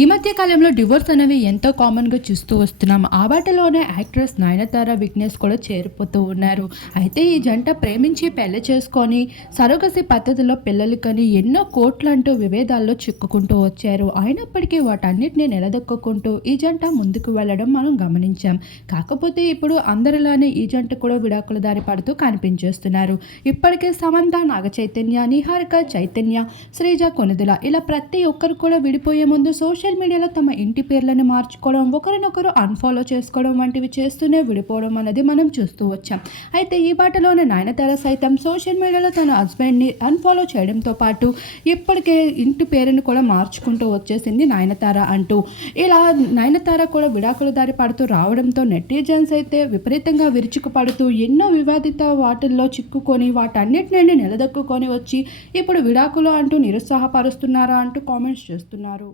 ఈ మధ్య కాలంలో డివోర్స్ అనేవి ఎంతో కామన్గా చూస్తూ వస్తున్నాం. ఆ బాటలోనే యాక్ట్రెస్ నయనతార విఘ్నేష్ కూడా చేరిపోతూ ఉన్నారు. అయితే ఈ జంట ప్రేమించి పెళ్ళి చేసుకొని సరోగసి పద్ధతిలో పిల్లలు కని ఎన్నో కోట్లంటూ విభేదాల్లో చిక్కుకుంటూ వచ్చారు. అయినప్పటికీ వాటన్నిటిని నిలదొక్కుంటూ ఈ జంట ముందుకు వెళ్ళడం మనం గమనించాం. కాకపోతే ఇప్పుడు అందరిలానే ఈ జంట కూడా విడాకుల దారి పడుతూ కనిపించేస్తున్నారు. ఇప్పటికే సమంత నాగ చైతన్య నిహారిక చైతన్య శ్రీజ కొనుదల ఇలా ప్రతి ఒక్కరు కూడా విడిపోయే ముందు సోషల్ సోషల్ మీడియాలో తమ ఇంటి పేర్లను మార్చుకోవడం ఒకరినొకరు అన్ఫాలో చేసుకోవడం వంటివి చేస్తూనే విడిపోవడం అనేది మనం చూస్తూ వచ్చాం. అయితే ఈ బాటలోనే నయనతార సైతం సోషల్ మీడియాలో తన హస్బెండ్ని అన్ఫాలో చేయడంతో పాటు ఇప్పటికే ఇంటి పేరుని కూడా మార్చుకుంటూ వచ్చేసింది నాయనతార అంటూ. ఇలా నయనతార కూడా విడాకుల దారి పడుతూ రావడంతో నెటిజన్స్ అయితే విపరీతంగా విరుచుకుపడుతూ ఎన్నో వివాదిత వాటిల్లో చిక్కుకొని వాటన్నిటిని నిలదొక్కుకొని వచ్చి ఇప్పుడు విడాకులు అంటూ నిరుత్సాహపరుస్తున్నారా అంటూ కామెంట్స్ చేస్తున్నారు.